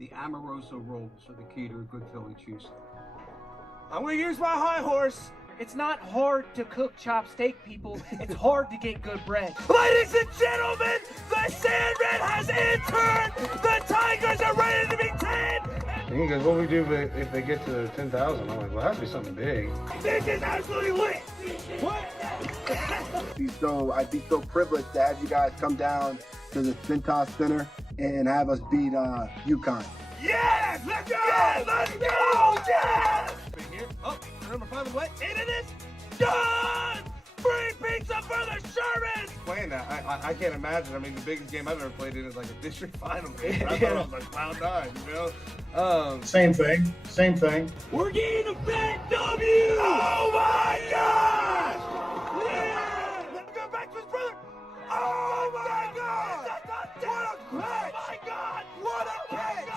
The Amoroso rolls are the key to a good Philly cheesesteak. I'm gonna use my high horse. It's not hard to cook chopped steak, people. It's hard to get good bread. Ladies and gentlemen, the Sandman has entered! The Tigers are ready to be 10! He goes, what we do if they get to 10,000? I'm like, well, it has to be something big. This is absolutely lit! What? I'd be so privileged to have you guys come down to the Cintas Center and have us beat UConn. Yes! Let's go! Yes! Let's go! Yes! Here. Oh, number 5 away. Into this. Done! Free pizza for the Shermans! Playing that, I can't imagine. I mean, the biggest game I've ever played in is like a district final game. I thought it was like Cloud 9, you know? Same thing. We're getting a fat W! Oh my gosh! Yeah! Let's go back to his brother! Oh my God! What a catch! Oh my God! What a catch!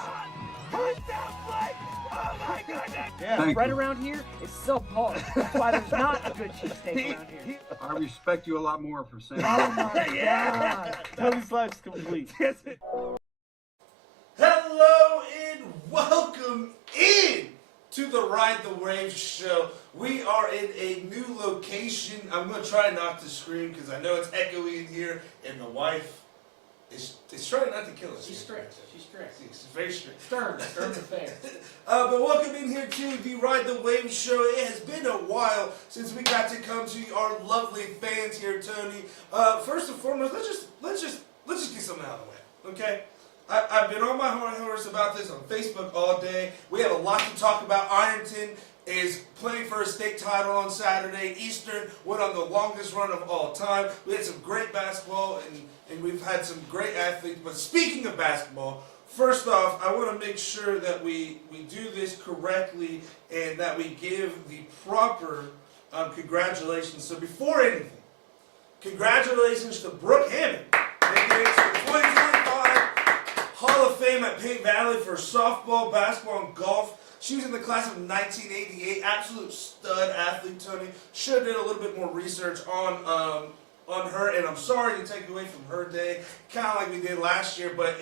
Touchdown play! Oh my goodness! Yeah, bread around here is subpar. That's why there's not a good cheesesteak around here. I respect you a lot more for saying Oh that. my God. Tony's life's complete. Hello and welcome in to the Ride the Wave show. We are in a new location. I'm going to try not to scream because I know it's echoey in here, and the wife is trying not to kill us. She's strict. She's very strict. Stern affair. But welcome in here to the Ride the Wave show. It has been a while since we got to come to our lovely fans here, Tony. First and foremost, let's just get something out of the way, okay? I've been on my horse about this on Facebook all day. We have a lot to talk about. Ironton is playing for a state title on Saturday. Eastern went on the longest run of all time. We had some great basketball and we've had some great athletes. But speaking of basketball, first off, I want to make sure that we do this correctly and that we give the proper congratulations. So before anything, congratulations to Brooke Hammond, making it to the 2025 Hall of Fame at Paint Valley for softball, basketball, and golf. She was in the class of 1988, absolute stud athlete, Tony. Should have did a little bit more research on her, and I'm sorry to take away from her day, kind of like we did last year, but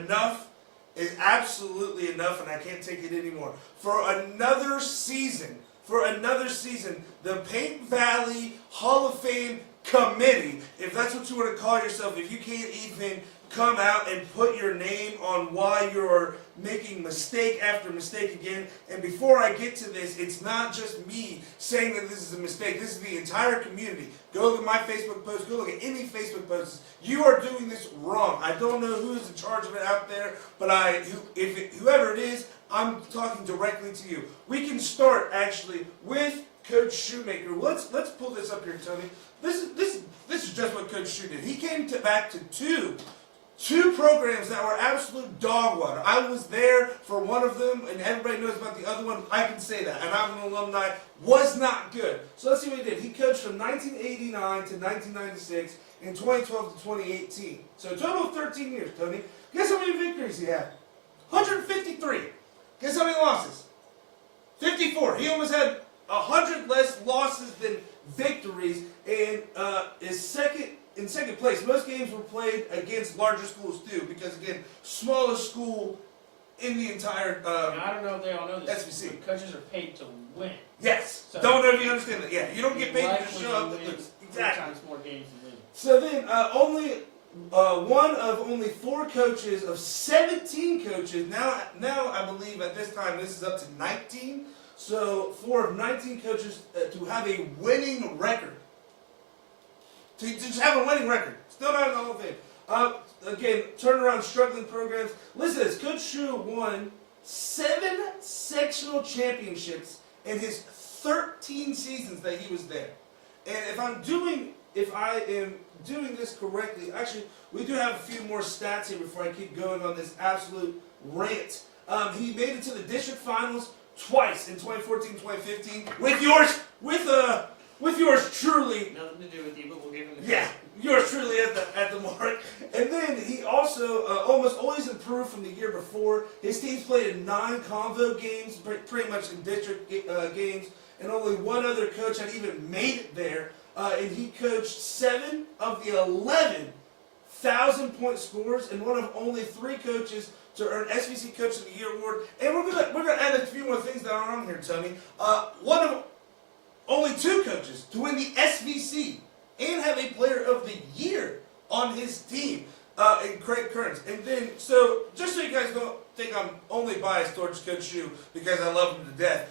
enough is absolutely enough, and I can't take it anymore. For another season, the Paint Valley Hall of Fame Committee, if that's what you want to call yourself, if you can't even come out and put your name on why you're making mistake after mistake again. And before I get to this, it's not just me saying that this is a mistake. This is the entire community. Go look at my Facebook post. Go look at any Facebook posts. You are doing this wrong. I don't know who is in charge of it out there, but whoever it is, I'm talking directly to you. We can start actually with Coach Shoemaker. Let's pull this up here, Tony. This is just what Coach Shoe did. He came back to two programs that were absolute dog water. I was there for one of them, and everybody knows about the other one. I can say that, and I'm an alumni. Was not good. So let's see what he did. He coached from 1989 to 1996 and 2012 to 2018. So a total of 13 years, Tony. Guess how many victories he had? 153. Guess how many losses? 54. He almost had 100 less losses than victories, and is in second place. Most games were played against larger schools too, because again, smallest school in the entire I don't know if they all know this. SBC. But coaches are paid to win. Yes. So don't know if you understand that. Yeah, you don't get paid to show up. Exactly. 3 times more games than lose. So then, one of only 4 coaches of 17 coaches. Now I believe at this time this is up to 19. So 4 of 19 coaches to have a winning record. To just have a winning record. Still not in the Hall of Fame. Again, turnaround struggling programs. Listen to this. Coach Shoe won 7 sectional championships in his 13 seasons that he was there. And if I am doing this correctly, actually, we do have a few more stats here before I keep going on this absolute rant. He made it to the district finals twice in 2014, 2015 with yours truly. Nothing to do with you, but we'll give him the Yeah, yours truly at the mark. And then he also almost always improved from the year before. His teams played in 9 convo games, pretty much in district games, and only one other coach had even made it there. And he coached 7 of the 11 1,000-point scores, and one of only 3 coaches to earn SVC Coach of the Year award. And we're gonna add a few more things that are on here, Tony. One of only 2 coaches to win the SVC and have a Player of the Year on his team, in Craig Kearns. And then, so just so you guys don't think I'm only biased towards Coach Shoe because I love him to death.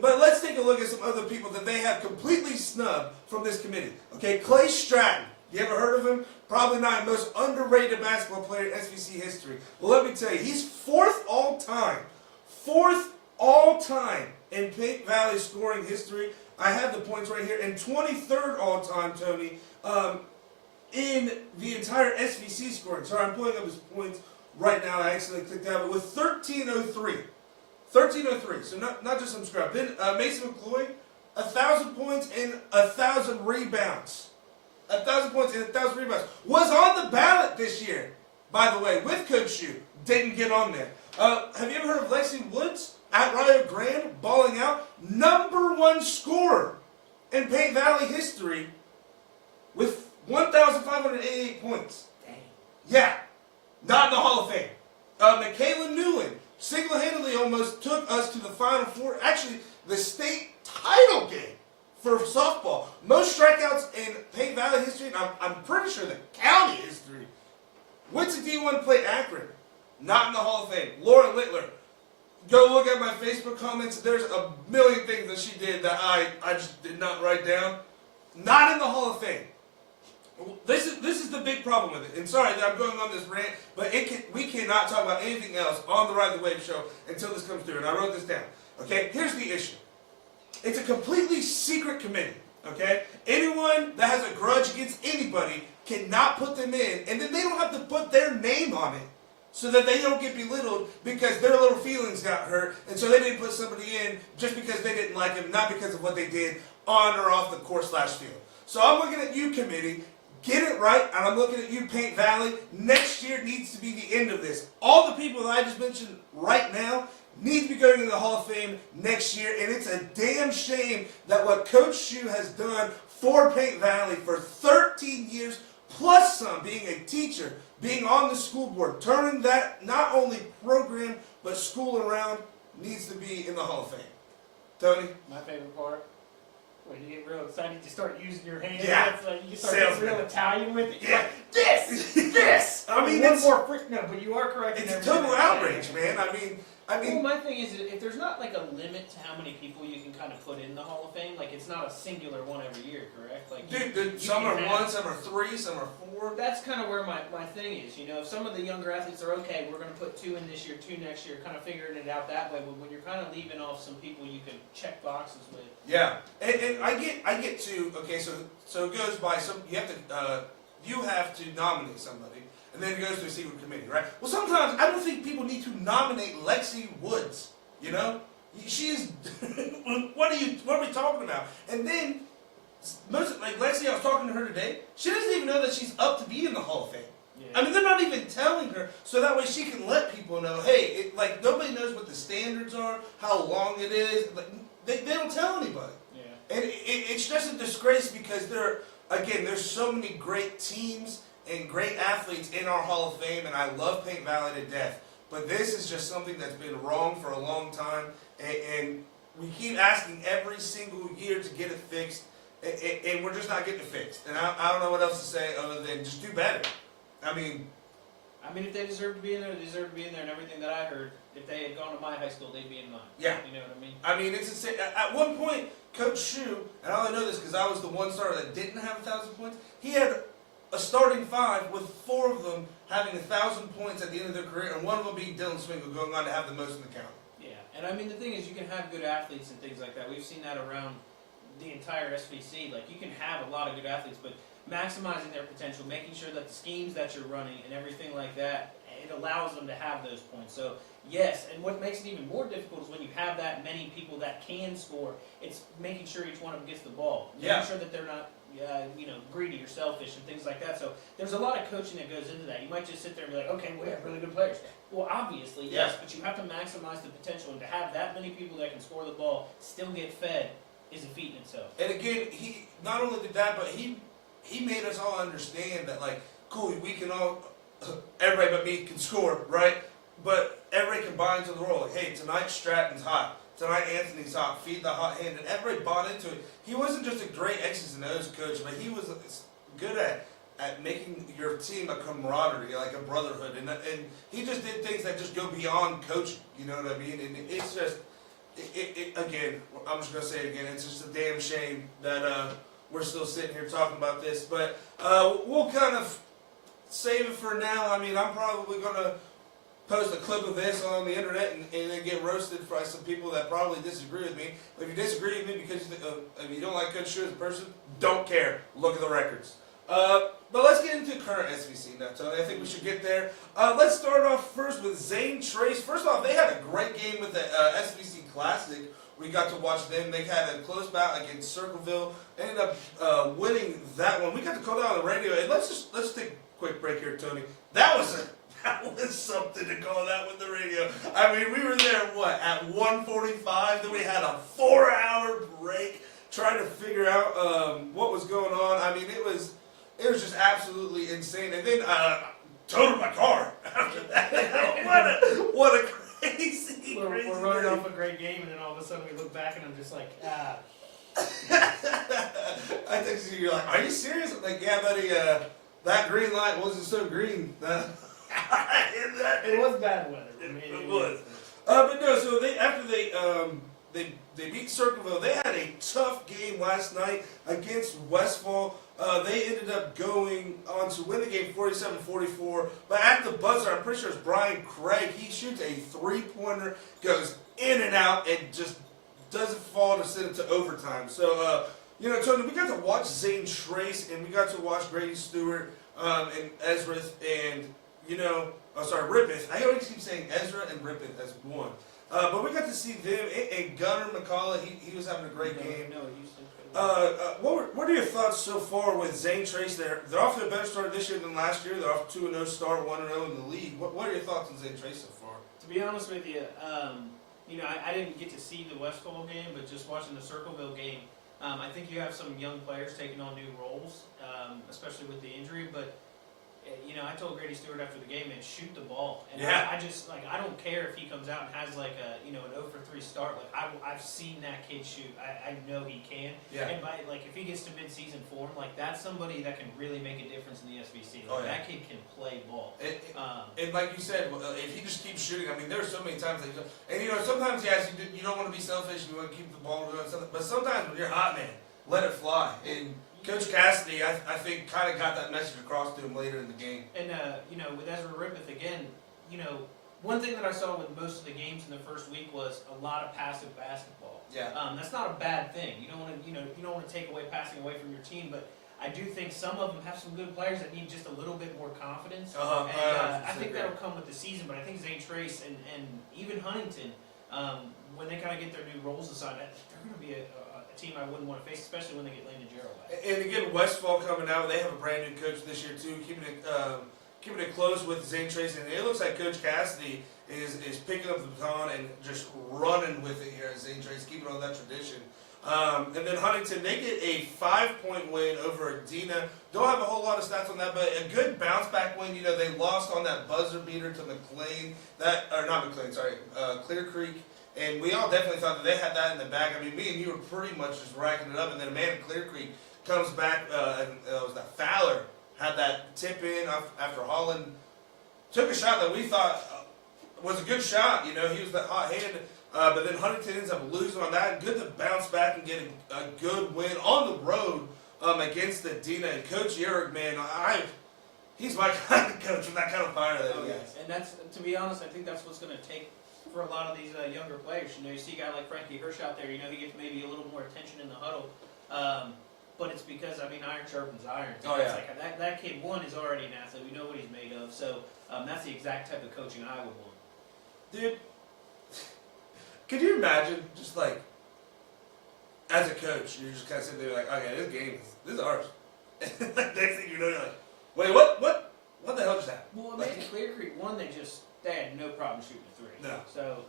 But let's take a look at some other people that they have completely snubbed from this committee. Okay, Clay Stratton. You ever heard of him? Probably not the most underrated basketball player in SVC history. Well, let me tell you, he's 4th all time in Pink Valley scoring history. I have the points right here. And 23rd all time, Tony, in the entire SVC scoring. Sorry, I'm pulling up his points right now. I accidentally clicked out, but with 1303. 1303, so not just some scrub. Then Mason McCloy, 1,000 points and 1,000 rebounds. 1,000 points and 1,000 rebounds. Was on the ballot this year, by the way, with Coach Shoe. Didn't get on there. Have you ever heard of Lexi Woods at Rio Grande, balling out? #1 scorer in Paint Valley history with 1,588 points. Dang. Yeah, not in the Hall of Fame. Michaela Newland single-handedly almost took us to the Final Four. Actually, the state title game for softball. Most strikeouts in Paint Valley history, and I'm pretty sure the county history. Went to D1 play Akron. Not in the Hall of Fame. Laura Littler. Go look at my Facebook comments. There's a million things that she did that I just did not write down. Not in the Hall of Fame. This is the big problem with it. And sorry that I'm going on this rant, but we cannot talk about anything else on the Ride the Wave show until this comes through. And I wrote this down. Okay, here's the issue. It's a completely secret committee. Okay, anyone that has a grudge against anybody cannot put them in, and then they don't have to put their name on it, so that they don't get belittled because their little feelings got hurt, and so they didn't put somebody in just because they didn't like him, not because of what they did on or off the court/field. So I'm looking at you, committee. Get it right, and I'm looking at you, Paint Valley. Next year needs to be the end of this. All the people that I just mentioned right now need to be going to the Hall of Fame next year, and it's a damn shame that what Coach Shoe has done for Paint Valley for 13 years, plus some, being a teacher, being on the school board, turning that not only program but school around, needs to be in the Hall of Fame. Tony? My favorite part, when you get real excited, you start using your hands. Yeah. It's like you start getting Salesman. real Italian with it. You're Yeah. like, this. I mean, one it's, more freak. No, but you are correct. in it's a everything total that you're outrage, saying. man. I mean, Well, my thing is, if there's not like a limit to how many people you can kind of put in the Hall of Fame, like it's not a singular one every year, correct? Like, dude, some can are have- 1, some are 3, some are 4. That's kind of where my thing is. You know, if some of the younger athletes are okay, we're going to put 2 in this year, 2 next year, kind of figuring it out that way. But when you're kind of leaving off some people you can check boxes with. Yeah, and I get to, okay, so it goes by some, you have to nominate somebody, and then it goes to a secret committee, right? Well, sometimes I don't think people need to nominate Lexi Woods. You know, she is. what are we talking about? And then like Lexi, I was talking to her today. She doesn't even know that she's up to be in the Hall of Fame. Yeah. I mean, they're not even telling her, so that way she can let people know, hey, like nobody knows what the standards are, how long it is. Like, they don't tell anybody. Yeah. And it's just a disgrace because there's so many great teams and great athletes in our Hall of Fame, and I love Paint Valley to death. But this is just something that's been wrong for a long time, and we keep asking every single year to get it fixed, and we're just not getting it fixed. And I don't know what else to say other than just do better. I mean, if they deserve to be in there, they deserve to be in there. And everything that I heard, if they had gone to my high school, they'd be in mine. Yeah. You know what I mean? I mean, it's insane. At one point, Coach Shoe, and I only know this because I was the one starter that didn't have 1,000 points, he had a starting 5 with 4 of them having 1,000 points at the end of their career, and one of them being Dylan Swingle, going on to have the most in the county. Yeah. And I mean, the thing is, you can have good athletes and things like that. We've seen that around the entire SVC. Like, you can have a lot of good athletes, but maximizing their potential, making sure that the schemes that you're running and everything like that, it allows them to have those points. So, yes, and what makes it even more difficult is when you have that many people that can score, it's making sure each one of them gets the ball. Yeah. Making sure that they're not, greedy or selfish and things like that. So there's a lot of coaching that goes into that. You might just sit there and be like, okay, we have really good players. Well, obviously, yes, but you have to maximize the potential, and to have that many people that can score the ball, still get fed, is a feat in itself. And again, he not only did that, but he made us all understand that, like, cool, we can all, everybody but me can score, right? but everybody combined to the role. Like, hey, tonight Stratton's hot. Tonight Anthony's hot. Feed the hot hand. And everybody bought into it. He wasn't just a great X's and O's coach, but he was good at making your team a camaraderie, like a brotherhood. And he just did things that just go beyond coaching. You know what I mean? And it's just, again, I'm just going to say it again. It's just a damn shame that we're still sitting here talking about this. But we'll kind of save it for now. I mean, I'm probably going to post a clip of this on the internet and then get roasted by some people that probably disagree with me. If you disagree with me because if you don't like Coach Shoe as a person, don't care. Look at the records. But let's get into current SVC now, Tony. I think we should get there. Let's start off first with Zane Trace. First off, they had a great game with the SVC Classic. We got to watch them. They had a close bout against Circleville. Ended up winning that one. We got to call that on the radio. And let's take a quick break here, Tony. That was something to call that with the radio. I mean, we were there, at 1:45? Then we had a 4-hour break trying to figure out what was going on. I mean, it was just absolutely insane. And then totaled my car after that. what a crazy. We're running off a great game, and then all of a sudden we look back, and I'm just like, I texted you. You're like, are you serious? I'm like, yeah, buddy. That green light wasn't so green. it was bad weather. It was. But no. So after they beat Circleville. They had a tough game last night against Westfall. They ended up going on to win the game 47-44. But at the buzzer, I'm pretty sure it's Brian Craig. He shoots a three-pointer, goes in and out, and just doesn't fall to send it to overtime. So, Tony, we got to watch Zane Trace, and we got to watch Grady Stewart and Ezrath, and, Rippeth. I always keep saying Ezra and Rippeth as one. But we got to see them, and Gunnar McCullough, he was having a great game. What are your thoughts so far with Zane Trace? They're off to a better start this year than last year. They're off 2-0 start, 1-0 in the league. What are your thoughts on Zane Trace so far? To be honest with you, I didn't get to see the Westfall game, but just watching the Circleville game, I think you have some young players taking on new roles, especially with the injury. But I told Grady Stewart after the game, man, shoot the ball. And yeah. I don't care if he comes out and has like an 0 for 3 start. Like I've seen that kid shoot. I know he can. Yeah. And if he gets to mid-season form, that's somebody that can really make a difference in the SVC. That kid can play ball. And like you said, if he just keeps shooting, I mean, there's so many times sometimes yes, you don't want to be selfish. You want to keep the ball doing something, but sometimes when you're hot, man, let it fly. And Coach Cassidy, I think, kind of got that message across to him later in the game. And, with Ezra Rippeth, again, one thing that I saw with most of the games in the first week was a lot of passive basketball. Yeah. That's not a bad thing. You don't want to take away passing away from your team, but I do think some of them have some good players that need just a little bit more confidence. I think that'll come with the season, but I think Zane Trace and even Huntington, when they kind of get their new roles assigned, they're going to be a team I wouldn't want to face, especially when they get Landon Gerald back. And again, Westfall coming out, they have a brand new coach this year too, keeping it close with Zane Trace, and it looks like Coach Cassidy is picking up the baton and just running with it here at Zane Trace, keeping on that tradition. And then Huntington, they get a 5-point win over Adina. Don't have a whole lot of stats on that, but a good bounce back win. They lost on that buzzer beater to Clear Creek. And we all definitely thought that they had that in the bag. I mean, me and you were pretty much just racking it up. And then a man in Clear Creek comes back, and it was that Fowler had that tip in after Holland took a shot that we thought was a good shot. He was that hot hand. But then Huntington ends up losing on that. Good to bounce back and get a good win on the road against the Dina. And Coach Yerrick, man, he's my kind of coach with that kind of fire that he has. And that's, to be honest, I think that's what's going to take for a lot of these younger players. You see a guy like Frankie Hirsch out there, he gets maybe a little more attention in the huddle. But it's because, iron sharpens iron. It's like that kid, one, is already an athlete. We know what he's made of. So that's the exact type of coaching I would want. Dude, could you imagine just as a coach, you're just kind of sitting there like, okay, this is ours. And next thing you know, you're like, wait, what the hell just happened? Well, Clear Creek, one, they had no problem shooting a 3. No. So,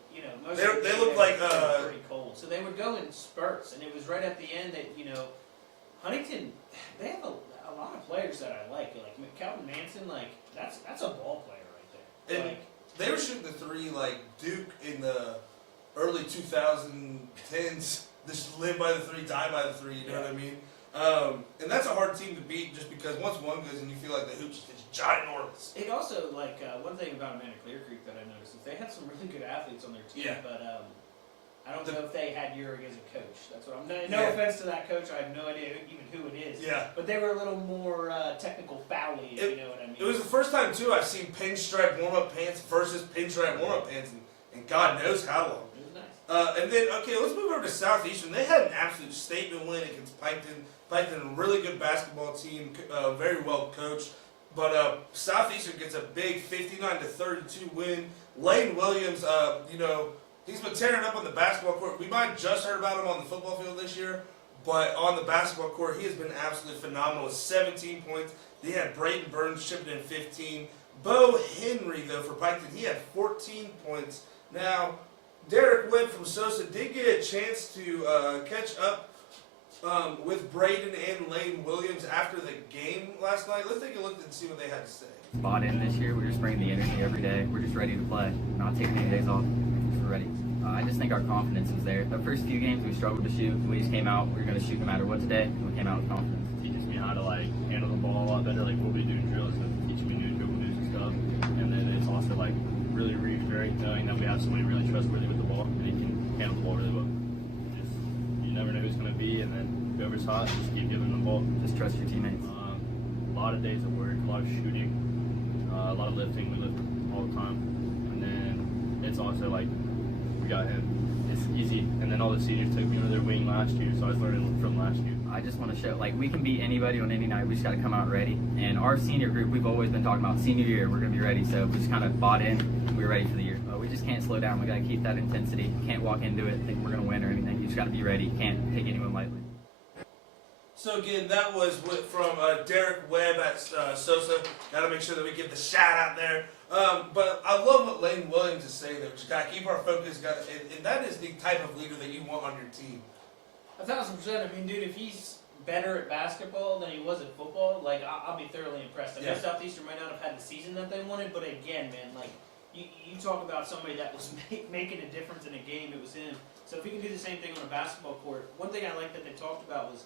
most they look like pretty cold. So they would go in spurts, and it was right at the end that, Huntington, they have a lot of players that I like. Like Calvin Manson, that's a ball player right there. they were shooting the three like Duke in the early 2010s. Just live by the three, die by the three. You know what I mean? And that's a hard team to beat just because once one goes in, you feel like the hoop just gets ginormous. It also, like, one thing about Amanda Clear Creek that I noticed is they had some really good athletes on their team, but I don't know if they had Uric as a coach. That's what I'm. No offense to that coach, I have no idea even who it is. Yeah. But they were a little more technical foul-y, if you know what I mean. It was the first time too I've seen pinstripe warm-up pants versus pinstripe warm-up pants, and God knows how long. It was nice. And then let's move over to Southeastern. They had an absolute statement win against Piketon. Piketon, a really good basketball team, very well coached. But Southeastern gets a big 59-32 win. Lane Williams, he's been tearing up on the basketball court. We might have just heard about him on the football field this year, but on the basketball court, he has been absolutely phenomenal with 17 points. They had Braden Burns chipping in 15. Bo Henry, though, for Piketon, he had 14 points. Now, Derek Webb from Sosa did get a chance to catch up with Braden and Lane Williams after the game last night. Let's take a look and see what they had to say. Bought in this year. We're just bringing the energy every day. We're just ready to play. Not taking any days off. We're ready. I just think our confidence was there. The first few games we struggled to shoot. We just came out. We were going to shoot no matter what today. And we came out with confidence. Teaches me how to handle the ball a lot better. We'll be doing drills and teaching me new dribble moves and stuff. And then it's also really reassuring knowing that we have somebody really trustworthy with the ball and he can handle the ball really well. You never know who's going to be, and then whoever's hot, just keep giving them the ball. Just trust your teammates. A lot of days of work, a lot of shooting, a lot of lifting. We lift all the time, and then it's also we got him. It's easy, and then all the seniors took me under their wing last year, so I was learning from last year. I just want to show we can beat anybody on any night. We just got to come out ready. And our senior group, we've always been talking about senior year. We're going to be ready, so we just kind of bought in. We're ready for the year. We just can't slow down. We got to keep that intensity. Can't walk into it think we're going to win or anything. You just got to be ready. You can't take anyone lightly. So again, that was from Derek Webb at Sosa. Got to make sure that we give the shout out there. But I love what Lane Williams is saying there. We just got to keep our focus, and that is the type of leader that you want on your team. 1,000%. I mean, dude, if he's better at basketball than he was at football, I'll be thoroughly impressed. I know Southeastern might not have had the season that they wanted, but again, man, you talk about somebody that was making a difference in a game, it was him. So if he can do the same thing on a basketball court, one thing I like that they talked about was,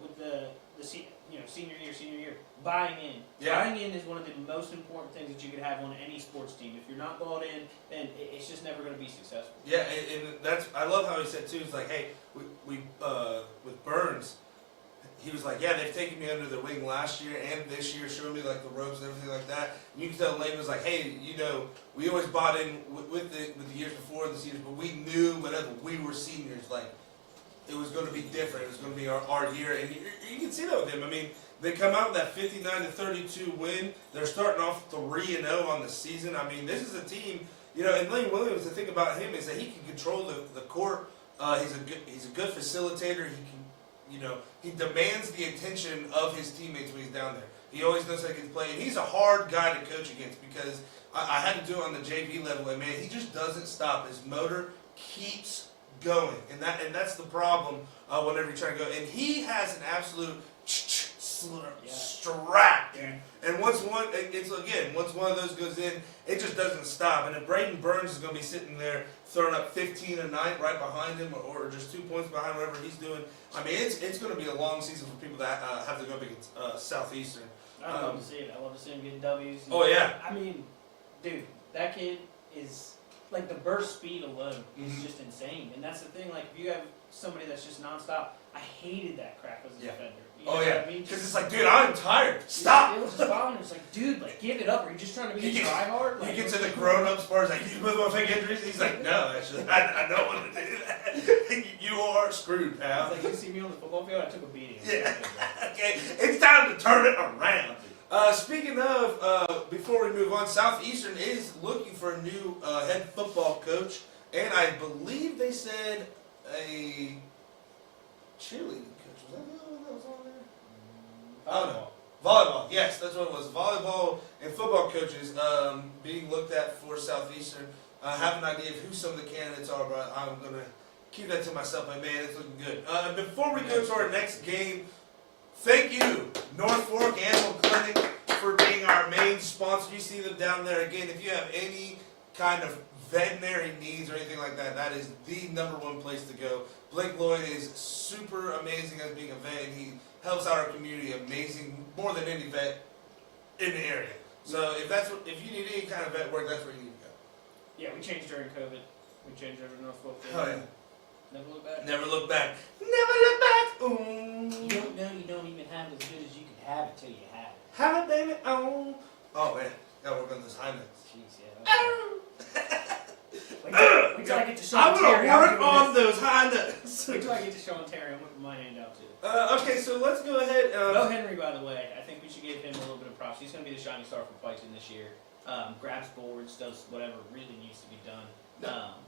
with the senior year, buying in. Yeah. Buying in is one of the most important things that you could have on any sports team. If you're not bought in, then it's just never going to be successful. Yeah, and I love how he said too. It's hey, we with Burns, he was like, yeah, they've taken me under their wing last year and this year, showing me the ropes and everything like that. And you can tell Lane was like, hey, we always bought in with the years before the seniors, but we knew whenever we were seniors, it was going to be different. It was going to be our year, and you can see that with him. I mean, they come out with that 59-32 win. They're starting off 3-0 on the season. I mean, this is a team, and Lane Williams, the thing about him is that he can control the court. He's a good facilitator. He can, he demands the attention of his teammates when he's down there. He always knows how he can play, and he's a hard guy to coach against because I had to do it on the JV level, and man, he just doesn't stop. His motor keeps going, and that's the problem whenever you try to go. And he has an absolute strap, and once one of those goes in, it just doesn't stop. And if Braden Burns is going to be sitting there throwing up 15 a night right behind him, or just 2 points behind whatever he's doing, I mean, it's going to be a long season for people that have to go up against Southeastern. I love to see it. I love to see him getting W's. Oh yeah. I mean, dude, that kid is the burst speed alone is just insane. And that's the thing. If you have somebody that's just nonstop, I hated that crap as a defender. You know what I mean? Because it's dude, I'm tired. Stop. It was just following. It's dude, give it up. Are you just trying to be try hard? You get to the grown-ups part, you with my fake injuries. He's like, no, actually, I don't want to do that. You are screwed, pal. It's you see me on the football field, I took a beating. Yeah. Okay, it's time to turn it around. Speaking of, before we move on, Southeastern is looking for a new head football coach, and I believe they said a cheerleading coach. Was that the other one that was on there? I don't know. Volleyball, yes, that's what it was. Volleyball and football coaches being looked at for Southeastern. I have an idea of who some of the candidates are, but I'm going to keep that to myself. But man, it's looking good. Before we go to our next game, thank you, North Fork Animal Clinic. for being our main sponsor. You see them down there. Again, if you have any kind of veterinary needs or anything like that, that is the #1 place to go. Blake Lloyd is super amazing as being a vet, and he helps out our community amazing, more than any vet in the area. So if you need any kind of vet work, that's where you need to go. Yeah, we changed during COVID. We changed over to Norfolk. Oh yeah. Never look back. Never look back. Never look back. Ooh. You don't know you don't even have as good as you can have it till you have it. Have it, baby. Oh. Oh man, gotta work on this high notes. Jeez, yeah. Wait till I get to Sean I'm gonna Terry. work on those high notes. Wait till I get to Sean Terry. I'm whipping my hand out too. Okay, so let's go ahead. Bo Henry, by the way, I think we should give him a little bit of props. He's going to be the shining star for Piketon this year. Grabs boards, does whatever really needs to be done.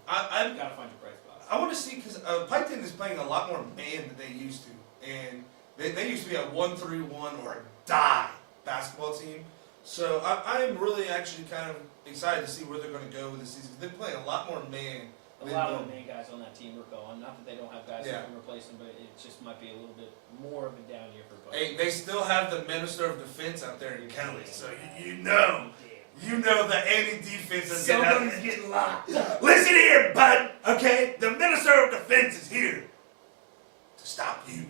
I've got to find your bright spots. I want to see, because Piketon is playing a lot more man than they used to. And they used to be a 1-3-1 or a die basketball team. So I'm really actually kind of excited to see where they're going to go with this season. They're playing a lot more man. A lot of the main guys on that team are going. Not that they don't have guys who can replace them, but it just might be a little bit more of a down year for both. Hey, they still have the Minister of Defense out there in Kelly, so you know that any defense is getting out. Somebody's getting locked. Listen here, bud. Okay, the Minister of Defense is here to stop you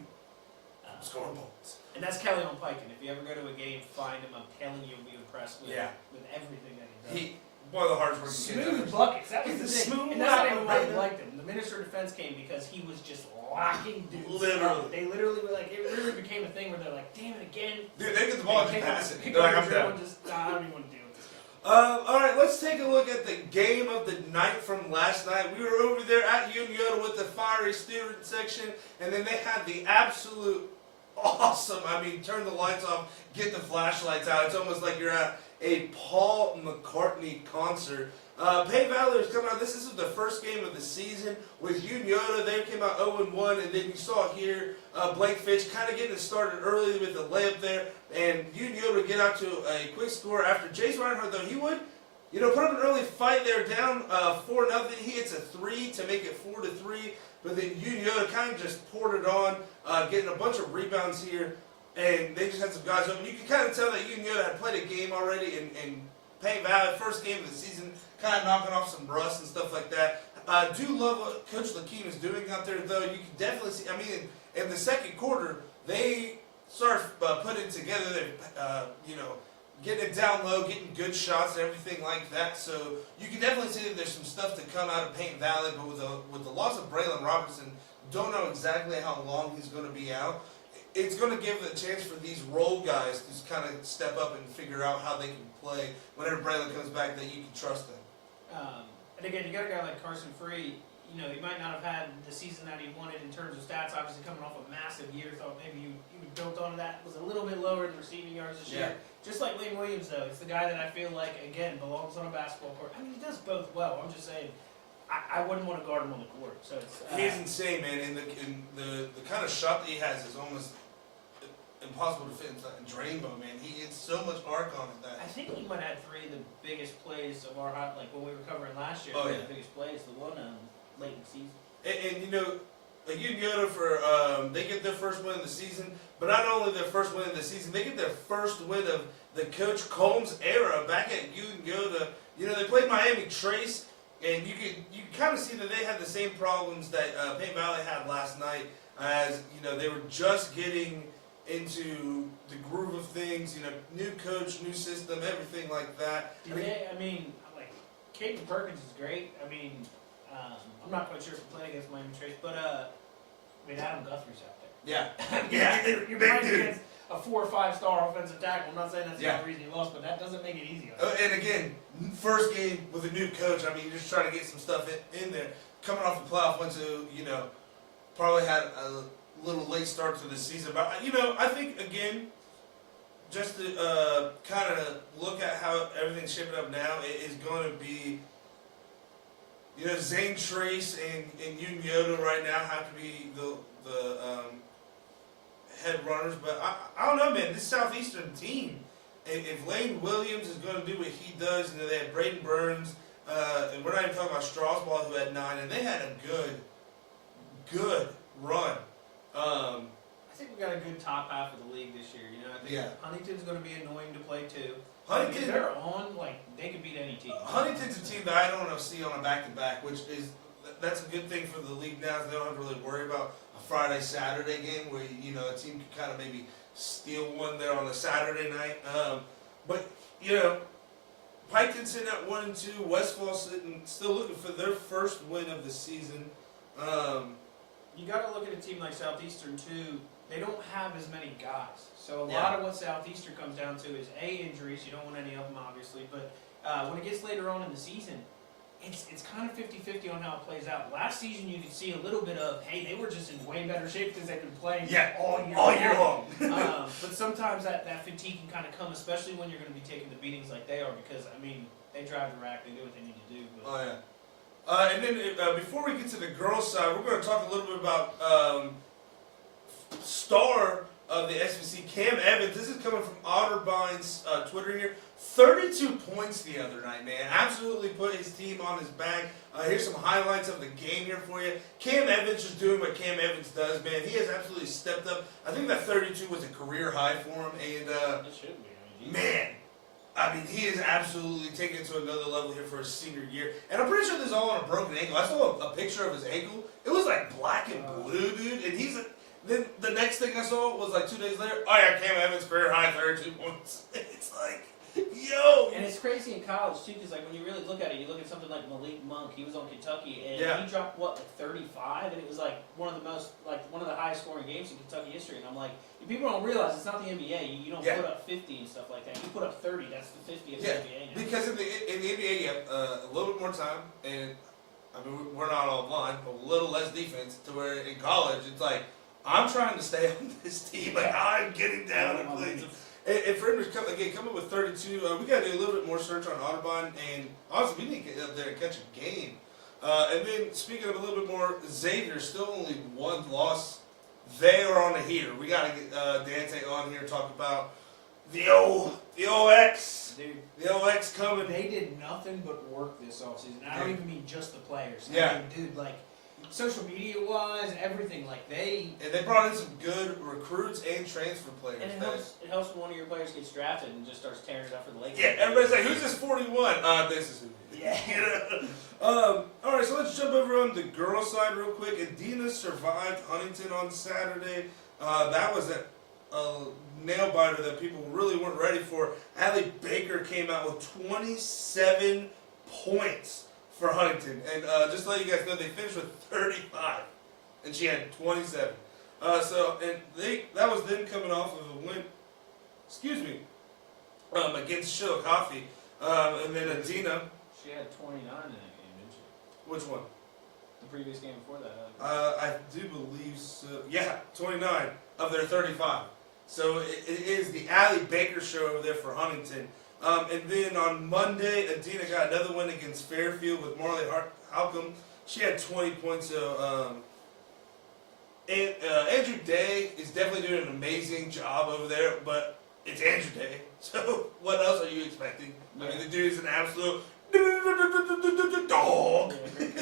from scoring points. And that's Kelly on Piketon. If you ever go to a game, find him. I'm telling you, you'll be impressed with everything that he does. One of the hardest working kids. Smooth buckets. That was the thing. Smooth And that's not even why bucket. we liked him. The Minister of Defense came because he was just locking dudes. Literally. They literally were like, it really became a thing where they're like, damn it again. Dude, they get the ball and just pass it. They're like, I'm done. I don't even want to deal with this guy. All right, let's take a look at the game of the night from last night. We were over there at Yoda with the fiery student section, and then they had the absolute awesome, turn the lights off, get the flashlights out. It's almost like you're at a Paul McCartney concert. Payne Valley is coming out. This is the first game of the season with Yoda. They came out 0-1, and then you saw here Blake Fitch kind of getting it started early with the layup there, and Yoda get out to a quick score after Jace Reinhardt, though he would, put up an early fight there, down 4-0. He hits a 3 to make it 4-3, but then Yoda kind of just poured it on, getting a bunch of rebounds here. And they just had some guys open. You can kind of tell that Yoda had played a game already in Payne Valley, first game of the season, kind of knocking off some rust and stuff like that. I do love what Coach Lakeem is doing out there, though. You can definitely see, in the second quarter, they started putting it together, getting it down low, getting good shots and everything like that. So you can definitely see that there's some stuff to come out of Payne Valley, but with the loss of Braylon Robertson, don't know exactly how long he's going to be out. It's going to give a chance for these role guys to kind of step up and figure out how they can play whenever Braylon comes back, that you can trust them. And again, you got a guy like Carson Free. He might not have had the season that he wanted in terms of stats. Obviously, coming off a massive year, thought maybe you built onto that. Was a little bit lower in the receiving yards this year. Just like Lane Williams, though, it's the guy that I feel like again belongs on a basketball court. He does both well. I'm just saying. I wouldn't want to guard him on the court. So it's he's insane, man. And the kind of shot that he has is almost impossible to fit in Drainbow, man. He gets so much arc on it. I think he might have had 3 of the biggest plays of our like when we were covering last year. Oh, The biggest plays, the one late in the season. And like Yoda for they get their first win of the season, but not only their first win of the season, they get their first win of the Coach Combs era back at Yoda. They played Miami Trace. And you can kind of see that they had the same problems that Payne Valley had last night, as they were just getting into the groove of things. New coach, new system, everything like that. Caden Perkins is great. I'm not quite sure if we're playing against Miami Trace, but Adam Guthrie's out there. You're playing against a 4 or 5 star offensive tackle. I'm not saying that's the only reason you lost, but that doesn't make it easy. And again, first game with a new coach. You're just trying to get some stuff in there. Coming off the playoff, went to probably had a little late start to the season, but I think again, just to kind of look at how everything's shaping up now, it is going to be. Zane Trace and Yoda right now have to be the head runners, but I don't know, man. This Southeastern team, if Lane Williams is going to do what he does, they have Braden Burns, and we're not even talking about Strasbaugh, who had 9, and they had a good run. I think we got to a good top half of the league this year. You know, I think Huntington's going to be annoying to play too. Huntington, if they're on, like, they could beat any team. Huntington's a team that I don't see on a back-to-back, which is that's a good thing for the league now. Is they don't have to really worry about a Friday Saturday game where a team can kind of maybe steal one there on a Saturday night. But Piketon's sitting at 1-2. Westfall's still looking for their first win of the season. You got to look at a team like Southeastern too. They don't have as many guys, so a lot of what Southeastern comes down to is injuries. You don't want any of them, obviously, but when it gets later on in the season, it's kind of 50-50 on how it plays out. Last season, you could see a little bit of, hey, they were just in way better shape because they've been playing all year long. But sometimes that fatigue can kind of come, especially when you're going to be taking the beatings like they are, because I mean, they drive the rack, they do what they need to do. But. And then before we get to the girls' side, we're going to talk a little bit about star of the SVC, Cam Evans. This is coming from Otterbine's Twitter here. 32 points the other night, man. Absolutely put his team on his back. Here's some highlights of the game here for you. Cam Evans just doing what Cam Evans does, man. He has absolutely stepped up. I think that 32 was a career high for him, and it should be. Man. I mean, he is absolutely taken it to another level here for his senior year. And I'm pretty sure this is all on a broken ankle. I saw a picture of his ankle. It was like black and blue, dude. And then the next thing I saw was like 2 days later, Cam Evans, career high, 32 points. It's like, yo. And it's crazy in college, too, because like when you really look at it, you look at something like Malik Monk. He was on Kentucky, and he dropped, like 35? And it was like one of the highest scoring games in Kentucky history. And I'm like, people don't realize it's not the NBA. You don't put up 50 and stuff like that. You put up 30. That's the 50 of the NBA now. Because in the NBA, you have a little bit more time, and I mean, we're not all blind, but a little less defense. To where in college, it's like, I'm trying to stay on this team. Like, I'm getting down and playing. And for him to come up with 32, we got to do a little bit more search on Audubon, and honestly, we need to get up there and catch a game. And then, speaking of a little bit more, Xavier, still only one loss. They are on a heater. We got to get Dante on here and talk about the OX. Dude, the OX coming. They did nothing but work this offseason. I don't even mean just the players. Yeah. I mean, dude, like, social media-wise, everything, like, they brought in some good recruits and transfer players. And it helps when one of your players gets drafted and just starts tearing it up for the Lakers. Yeah, everybody's like, who's this 41? This is who. Yeah. All right, so let's jump over on the girls' side real quick. Adina survived Huntington on Saturday. That was a nail-biter that people really weren't ready for. Allie Baker came out with 27 points for Huntington. And just to let you guys know, they finished with 35. And she had 27. That was them coming off of a win, against Shoe HOF. And then Adina. She had 29 in that game, didn't she? Which one? The previous game before that. I do believe so. Yeah, 29 of their 35. So it is the Allie Baker show over there for Huntington. And then on Monday, Adina got another win against Fairfield with Marley Halcomb. She had 20 points. Andrew Day is definitely doing an amazing job over there, but it's Andrew Day. So what else are you expecting? I mean, the dude is an absolute dog.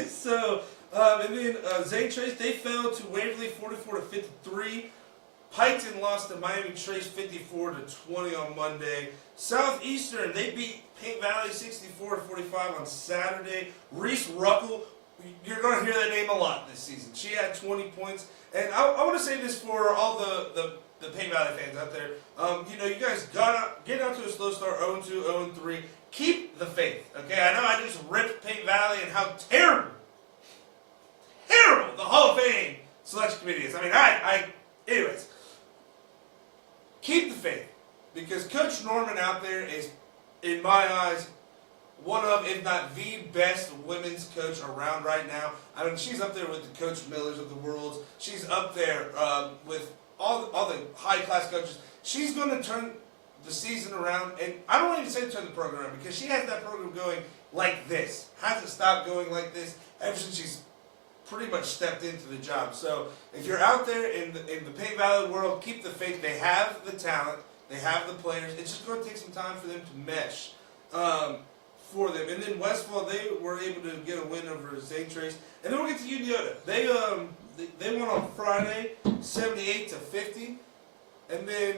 So, and then Zane Trace, they fell to Waverly 44-53. Piketon lost to Miami Trace 54-20 on Monday. Southeastern, they beat Paint Valley 64-45 on Saturday. Reese Ruckle, you're going to hear that name a lot this season. She had 20 points. And I want to say this for all the Paint Valley fans out there. You guys get out to a slow start, 0-2, 0-3. Keep the faith, okay? I know I just ripped Paint Valley and how terrible the Hall of Fame selection committee is. I mean, anyways. Keep the faith, because Coach Norman out there is, in my eyes, one of, if not the best women's coach around right now. I mean, she's up there with the Coach Millers of the world. She's up there with all the high-class coaches. She's going to turn the season around, and I don't even say turn the program around, because she has that program going like this. Hasn't stopped going like this ever since she's pretty much stepped into the job. So if you're out there in the Paint Valley world, keep the faith. They have the talent. They have the players. It's just going to take some time for them to mesh for them. And then Westfall, they were able to get a win over St. Trace. And then we'll get to Uniota. They won on Friday, 78-50. And then,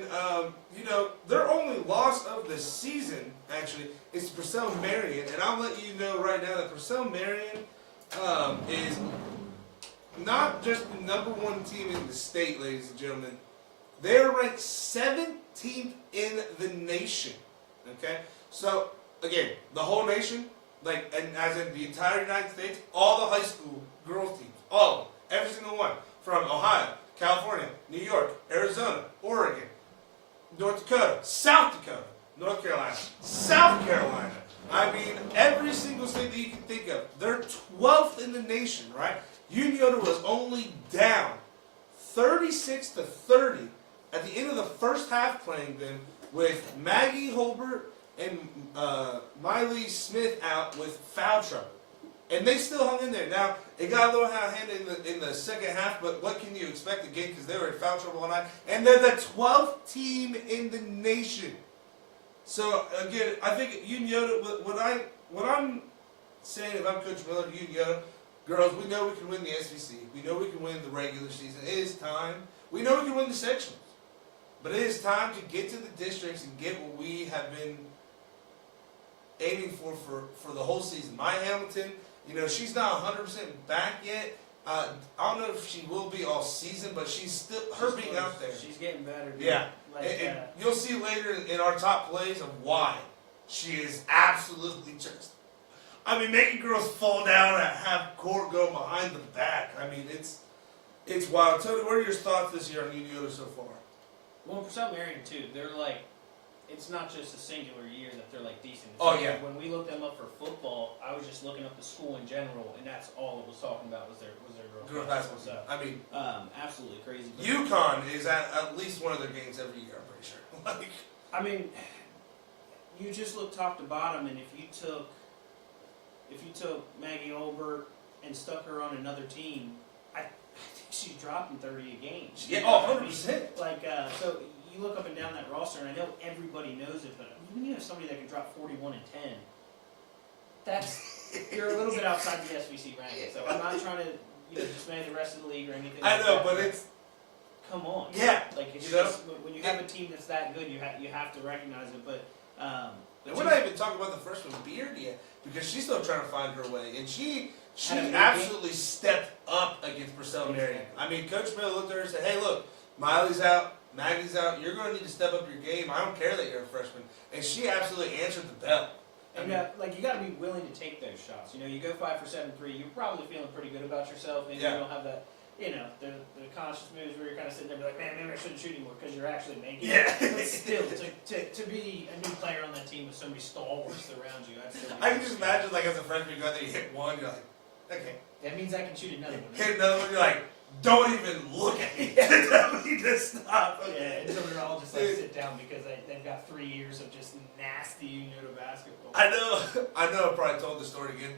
their only loss of the season, actually, is Purcell Marion. And I'll let you know right now that Purcell Marion is not just the number one team in the state, ladies and gentlemen. They are ranked 17th in the nation. Okay? So, again, the whole nation, and as in the entire United States, all the high school girls teams, all of them, every single one, from Ohio, California, New York, Arizona, Oregon, North Dakota, South Dakota, North Carolina, South Carolina. I mean, every single state that you can think of. They're 12th in the nation, right? Uniota was only down 36-30 at the end of the first half playing them with Maggie Holbert and Miley Smith out with foul trouble. And they still hung in there. Now, it got a little out-handed in the second half, but what can you expect again? Because they were in foul trouble all night. And they're the 12th team in the nation. So, again, I think Uniota, what I'm saying if I'm Coach Miller, Uniota, girls, we know we can win the SVC. We know we can win the regular season. It is time. We know we can win the sectionals. But it is time to get to the districts and get what we have been aiming for the whole season. Maya Hamilton, she's not 100% back yet. I don't know if she will be all season, but she's being out there. She's getting better. Dude. Yeah. You'll see later in our top plays of why she is absolutely just. Making girls fall down and have court go behind the back. It's wild. Tony, what are your thoughts this year on Uniota so far? Well, for Purcell Marion too, they're it's not just a singular year that they're decent. Yeah. When we looked them up for football, I was just looking up the school in general, and that's all it was talking about was their girls basketball. So, absolutely crazy. UConn is at least one of their games every year. I'm pretty sure. You just look top to bottom, and if you took Maggie Holbert and stuck her on another team, I think she's dropping 30 a game. Yeah, 100%. So you look up and down that roster, and I know everybody knows it, but when you have somebody that can drop 41 and 10, you're a little bit outside the SVC ranking. So I'm not trying to dismay the rest of the league or anything. I know, but it's come on. Yeah. It's just when you have a team that's that good, you have to recognize it. But we're not even talking about the freshman Beard yet, because she's still trying to find her way, and she absolutely stepped up against Purcell Marion. Coach Miller looked at her and said, "Hey, look, Miley's out, Maggie's out. You're going to need to step up your game. I don't care that you're a freshman." And she absolutely answered the bell. You got to be willing to take those shots. You go 5 for 7 3. You're probably feeling pretty good about yourself. Maybe you don't have that. The conscious moves where you're kind of sitting there like, man, maybe I shouldn't shoot anymore because you're actually making it. But still, to be a new player on that team with so many stalwarts around you, I can just imagine, as a freshman, you go out there, you hit one, you're like, okay. That means I can shoot another one. Hit another one, you're like, don't even look at me. Tell me to stop. Yeah, and so they're all just sit down because they've got 3 years of just nasty Uniota basketball. I know I probably told the story again,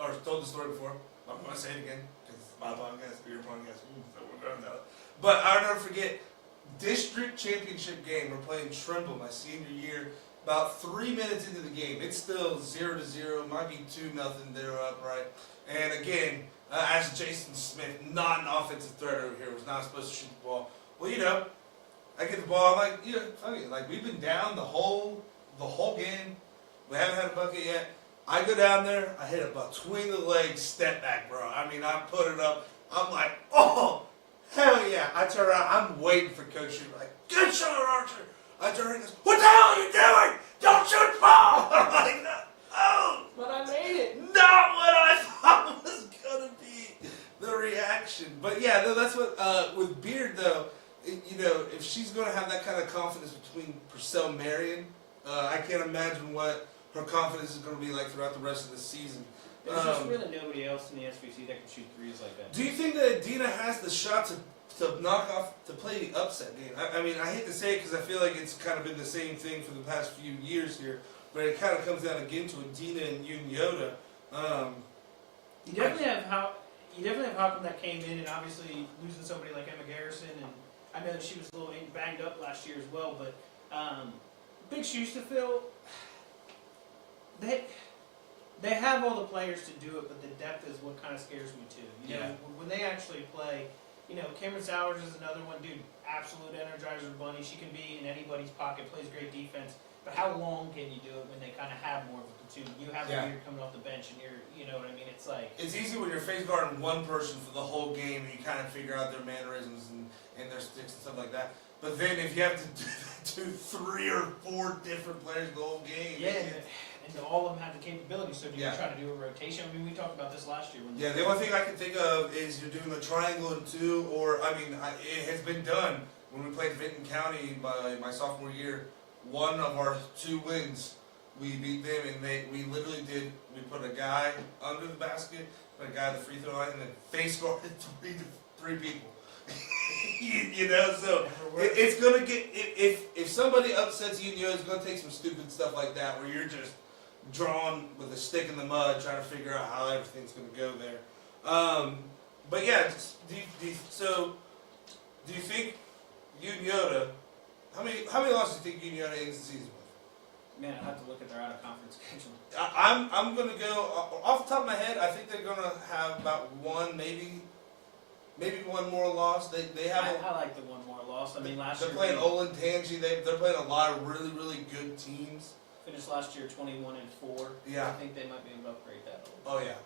or told the story before. I'm going to say it again. My podcast, your podcast, so we're going to know. But I'll never forget, district championship game. We're playing Trimble my senior year. About 3 minutes into the game, it's still 0-0. Might be 2-0. They're up, right? And again, as Jason Smith, not an offensive threat over here, was not supposed to shoot the ball. Well, I get the ball. I'm like, we've been down the whole game. We haven't had a bucket yet. I go down there, I hit a between the legs step back, bro. I put it up. I'm like, oh, hell yeah. I turn around, I'm waiting for Coach to be like, good shot, Archer. I turn around and goes, what the hell are you doing? Don't shoot the ball. I'm like, oh. But I made it. Not what I thought was going to be the reaction. But yeah, that's what, with Beard though, if she's going to have that kind of confidence between Purcell Marion, I can't imagine what her confidence is going to be like throughout the rest of the season. There's just really nobody else in the SVC that can shoot threes like that. Do you think that Adina has the shot to knock off, to play the upset game? I hate to say it because I feel like it's kind of been the same thing for the past few years here, but it kind of comes down again to Adina and Uniota. You definitely have Howcom that came in, and obviously losing somebody like Emma Garrison, and I know she was a little banged up last year as well, but big shoes to fill. They have all the players to do it, but the depth is what kind of scares me too. When they actually play, You know, Cameron Sowers is another one, dude. Absolute energizer bunny. She can be in anybody's pocket, plays great defense. But how long can you do it when they kind of have more of a platoon? You have a leader coming off the bench, and you know what I mean? It's like it's easy when you're face guarding one person for the whole game, and you kind of figure out their mannerisms and their sticks and stuff like that. But then if you have to do 3 or 4 different players the whole game, and all of them have the capability. So do you try to do a rotation? I mean, we talked about this last year. The only thing I can think of is you're doing the triangle in 2, or it has been done when we played Vinton County my sophomore year. One of our 2 wins, we beat them, and we literally did. We put a guy under the basket, put a guy at the free throw line, and then face guarded 3 people. You know, so it's gonna get if somebody upsets you, it's gonna take some stupid stuff like that where you're just drawn with a stick in the mud trying to figure out how everything's gonna go there. But yeah, do you think Uniola? How many losses do you think Uniola ends the season with? Man, I have to look at their out of conference schedule. I'm gonna go off the top of my head. I think they're gonna have about 1, maybe 1 more loss. They have. I like the 1 more loss. I mean, last year they're playing Olentangy. They're playing a lot of really good teams. Finished last year 21-4. Yeah. I think they might be able to upgrade that a little. Oh yeah.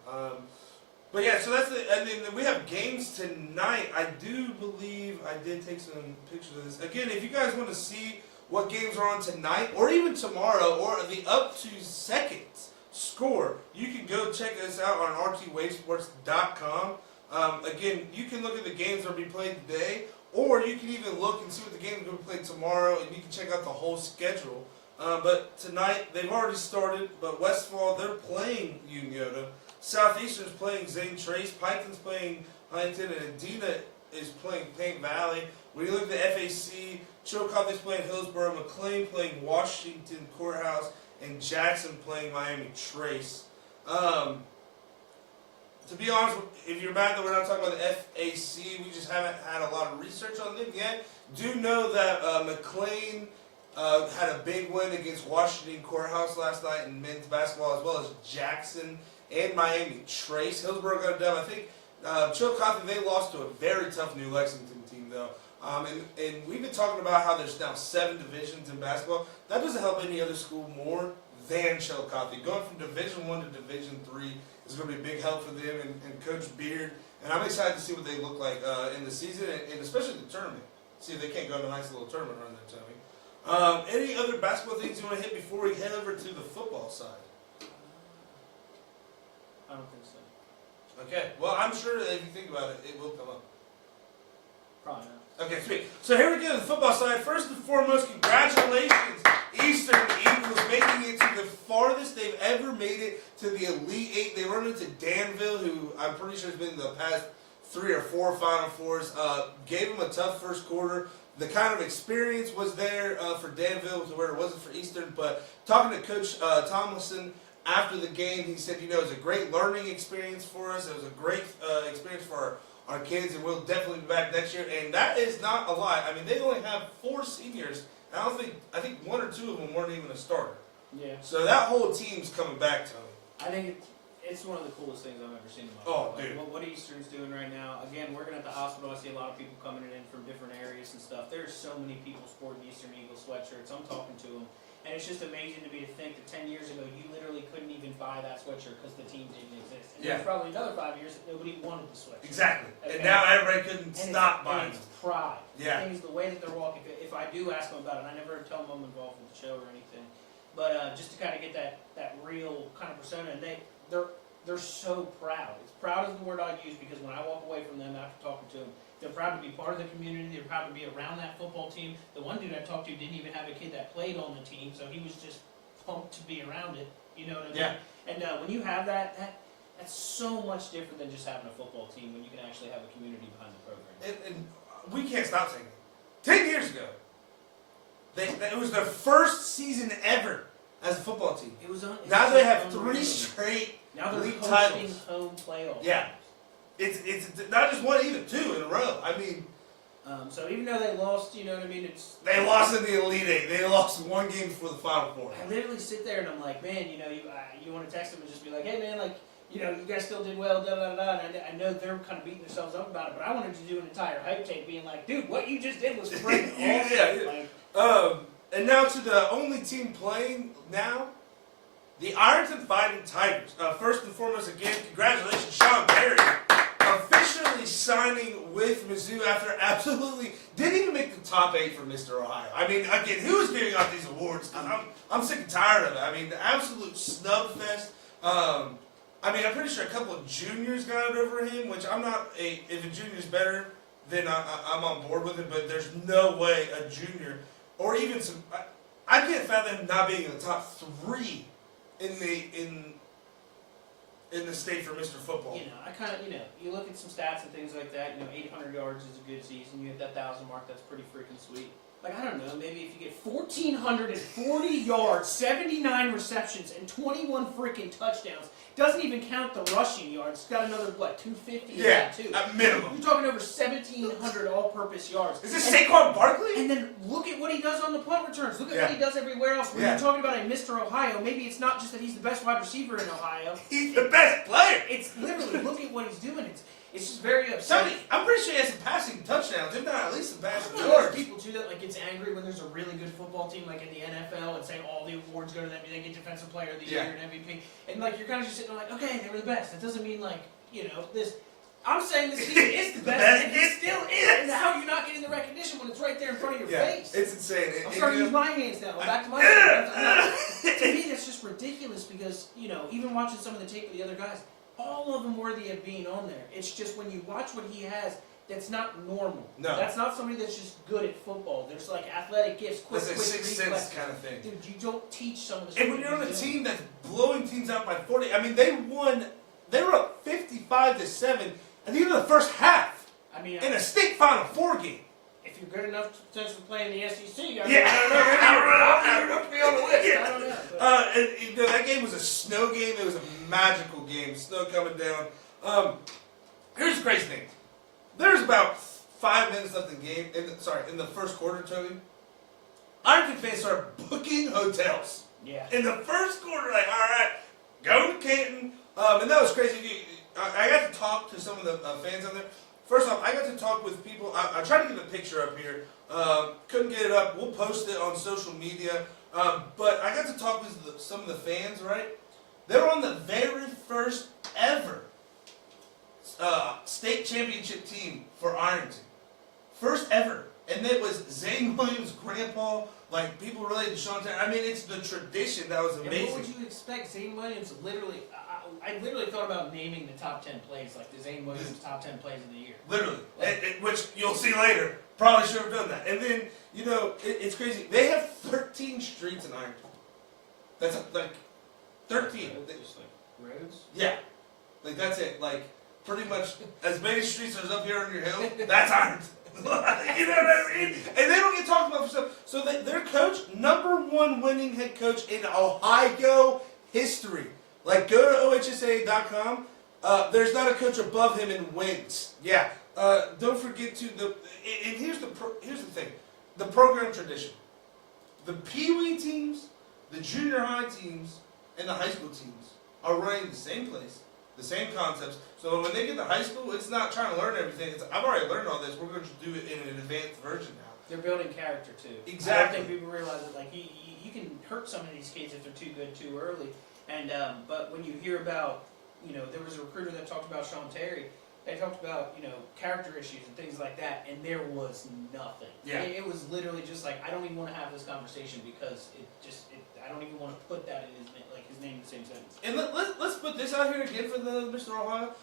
But yeah, so that's and then we have games tonight. I do believe I did take some pictures of this. Again, if you guys want to see what games are on tonight, or even tomorrow, or the up to seconds score, you can go check us out on rtwavesports.com. Again, you can look at the games that will be played today, or you can even look and see what the games will be played tomorrow, and you can check out the whole schedule. But tonight, they've already started, but Westfall, they're playing Uniola. Southeastern's playing Zane Trace, Python's playing Huntington, and Adina is playing Paint Valley. When you look at the FAC, Chillicothe is playing Hillsborough, McLean playing Washington Courthouse, and Jackson playing Miami Trace. To be honest, if you're mad that we're not talking about the FAC, we just haven't had a lot of research on them yet. Do know that McLean had a big win against Washington Courthouse last night in men's basketball, as well as Jackson and Miami Trace. Hillsborough got it done. I think Chillicothe, they lost to a very tough New Lexington team, though. And we've been talking about how there's now 7 divisions in basketball. That doesn't help any other school more than Chillicothe. Going from Division 1 to Division 3 is going to be a big help for them and Coach Beard. And I'm excited to see what they look like in the season, and especially the tournament. See if they can't go on a nice little tournament run there, Tony. Any other basketball things you want to hit before we head over to the football side? I don't think so. Okay. Well, I'm sure that if you think about it, it will come up. Probably not. Okay, sweet. So here we go, the football side. First and foremost, congratulations, Eastern Eagles, making it to the farthest they've ever made it to the Elite 8. They run into Danville, who I'm pretty sure has been in the past 3 or 4 Final Fours. Gave them a tough first quarter. The kind of experience was there for Danville to where it wasn't for Eastern. But talking to Coach Tomlinson after the game, he said, it was a great learning experience for us. It was a great experience for our kids, and we'll definitely be back next year. And that is not a lie. I mean, they only have 4 seniors. And I think 1 or 2 of them weren't even a starter. Yeah. So that whole team's coming back, Tony. I think it's one of the coolest things I've ever seen in my life. Like, Dude. what Eastern's doing right now. Again, working at the hospital, I see a lot of people coming in from different areas and stuff. There's so many people sporting Eastern Eagle sweatshirts. I'm talking to them. And it's just amazing to me to think that 10 years ago, you literally couldn't even buy that sweatshirt because the team didn't exist. And there's probably another 5 years that nobody wanted the sweatshirt. Exactly. Okay? And now everybody couldn't stop buying them. them. It's pride. Yeah. The thing is, the way that they're walking, if I do ask them about it, I never tell them I'm involved with the show or anything, but just to kind of get that real kind of persona, and they're so proud. It's proud is the word I'd use, because when I walk away from them after talking to them, they're proud to be part of the community. They're proud to be around that football team. The one dude I talked to didn't even have a kid that played on the team, so he was just pumped to be around it. You know what I mean? Yeah. And when you have that's so much different than just having a football team, when you can actually have a community behind the program. And we can't stop saying it. 10 years ago, it was their first season ever as a football team. It was now they have 3 straight now they're league hosting titles. home playoffs. Yeah. It's not just 1 either, 2 in a row. I mean, so even though they lost, you know what I mean, they lost in the Elite 8. They lost 1 game before the Final Four. I literally sit there and I'm like, man, you want to text them and just be like, hey man, like, you know, you guys still did well, da da da. And I know they're kind of beating themselves up about it, but I wanted to do an entire hype tape, being like, dude, what you just did was freaking awesome. Yeah. And now to the only team playing now, the Ironton Fighting Tigers. First and foremost, again, congratulations, Sean Perry, officially signing with Mizzou after absolutely didn't even make the top 8 for Mr. Ohio. I mean, again, who is giving out these awards? I'm sick and tired of it. I mean, the absolute snub fest. I mean, I'm pretty sure a couple of juniors got it over him, which I'm not if a junior's better, then I'm on board with it, but there's no way a junior, or even some, I can't fathom him not being in the top 3 in the state for Mr. Football. You know, I kind of, you know, you look at some stats and things like that, you know, 800 yards is a good season, you hit that 1,000 mark, that's pretty freaking sweet. Like, I don't know, maybe if you get 1,440 yards, 79 receptions, and 21 freaking touchdowns, doesn't even count the rushing yards, it's got another, what, 250 in that too. At minimum. You're talking over 1,700 all-purpose yards. Is this Saquon Barkley? And then look at what he does on the punt returns. Look at what he does everywhere else. When you're talking about a Mr. Ohio, maybe it's not just that he's the best wide receiver in Ohio. He's the best player. It's literally, look at what he's doing. It's just very upsetting. I'm pretty sure he has some passing touchdowns, if not at least some passing There's yards. people too that like gets angry when there's a really good football team like in the NFL and say all the awards go to them. They get Defensive Player of the Year and MVP, and like you're kind of just sitting there like, okay, they were the best. That doesn't mean like, you know, this. I'm saying this team is the best, and it still is. And how are you not getting the recognition when it's right there in front of your face? It's insane. I'm starting to use my hands now. I'm back to my hands. To me, that's just ridiculous because, you know, even watching some of the tape of the other guys, all of them worthy of being on there. It's just when you watch what he has, that's not normal. No. That's not somebody that's just good at football. There's like athletic gifts, quick That's a sixth sense reflexes. kind of thing. Dude, you don't teach some of the stuff. And when you're on a team that's blowing teams out by 40, I mean, they were up 55-7 at the end of the first half. I mean, in a state Final 4 game. if you're good enough to potentially play in the SEC, I don't know. to be on the list. I don't know. And, you know, that game was a snow game. It was a magical game. Snow coming down. Here's the crazy thing. There's about 5 minutes left in the game. In the first quarter, Tony. Ironton fans started booking hotels. Yeah. In the first quarter, like, all right, go to Canton. And that was crazy. I got to talk to some of the fans out there. First off, I got to talk with people. I tried to get a picture up here. Couldn't get it up. We'll post it on social media. But I got to talk with some of the fans, right? They were on the very first ever state championship team for Ironton. First ever. And it was Zane Williams' grandpa, like people related to Sean Taylor. I mean, it's the tradition that was amazing. And what would you expect? Zane Williams literally, I literally thought about naming the top 10 plays, like the Zane Williams top 10 plays of the year. Literally. Which you'll see later. Probably should have done that. And then, you know, it's crazy. They have 13 streets in Ironton. That's like 13. Just like roads? Yeah. Like that's it. Like pretty much as many streets as up here on your hill, that's Ironton. You know what I mean? And they don't get talked about for stuff. So their coach, #1 winning head coach in Ohio history. Like, go to OHSA.com. There's not a coach above him in wins. Yeah. Don't forget to and here's the thing. The program tradition. The Pee Wee teams, the junior high teams, and the high school teams are running the same place, the same concepts. So when they get to high school, it's not trying to learn everything. It's, I've already learned all this. We're going to do it in an advanced version now. They're building character too. Exactly. I don't think people realize that. Like you can hurt some of these kids if they're too good too early. And but when you hear about, you know, there was a recruiter that talked about Sean Terry. They talked about, you know, character issues and things like that, and there was nothing. Yeah. It was literally just like, I don't even want to have this conversation because I don't even want to put that in his name in the same sentence. And let's put this out here again for the Mr. Ohio.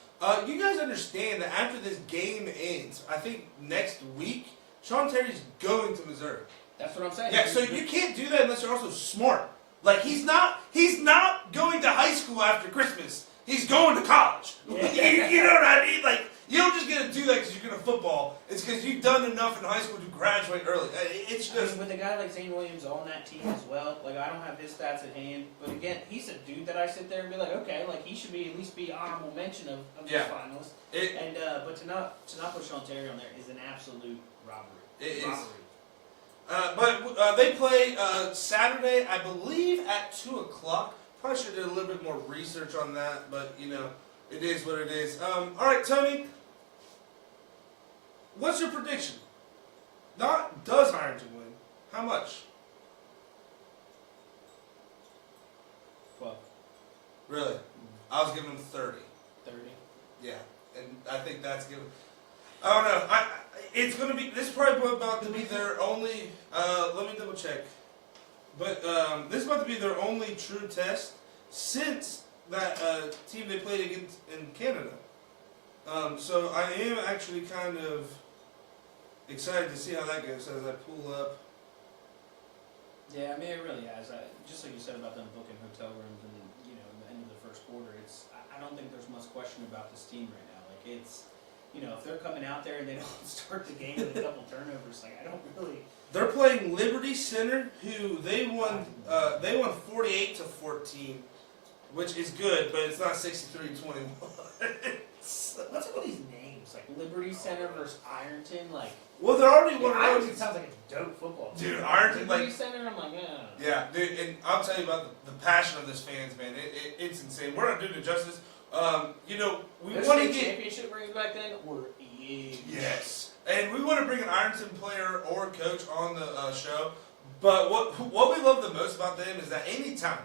You guys understand that after this game ends, I think next week, Sean Terry's going to Missouri. That's what I'm saying. Yeah, so you can't do that unless you're also smart. Like he's not going to high school after Christmas. He's going to college. Yeah. You know what I mean? Like you don't just get to do that because you're good at football. It's because you've done enough in high school to graduate early. It's just. I mean, with a guy like Zane Williams on that team as well, like I don't have his stats at hand, but again, he's a dude that I sit there and be like, okay, like he should at least be honorable mention of this finalist. But to not put Sean Terry on there is an absolute robbery. It is. But they play Saturday, I believe, at 2 o'clock. Probably should have did a little bit more research on that, but you know, it is what it is. All right, Tony, what's your prediction? Not does Ironton win? How much? 12. Really? I was giving them 30. 30. Yeah, and I think that's given. I don't know. It's gonna be. This is probably about to be their only. Let me double check. But this is about to be their only true test since that team they played against in Canada. So I am actually kind of excited to see how that goes as I pull up. Yeah, I mean it really has. Just like you said about them booking hotel rooms and you know in the end of the first quarter, I don't think there's much question about this team right now. Like it's, you know, if they're coming out there and they don't start the game with a couple turnovers, like I don't really. They're playing Liberty Center, who they won 48 to 14, which is good, but it's not 63-21. What's up with these names? Like Liberty Center versus Ironton, like. Well, they're already Yeah, one of Ironton those. sounds like a dope football team. Dude, Ironton, Liberty like, Center, I'm like, yeah, dude, and I'll tell you about the passion of this fans, man. It's insane. We're not doing it justice. You know, we Those want to state get championship rings back then were huge. yes, and we want to bring an Ironton player or coach on the show. But what we love the most about them is that anytime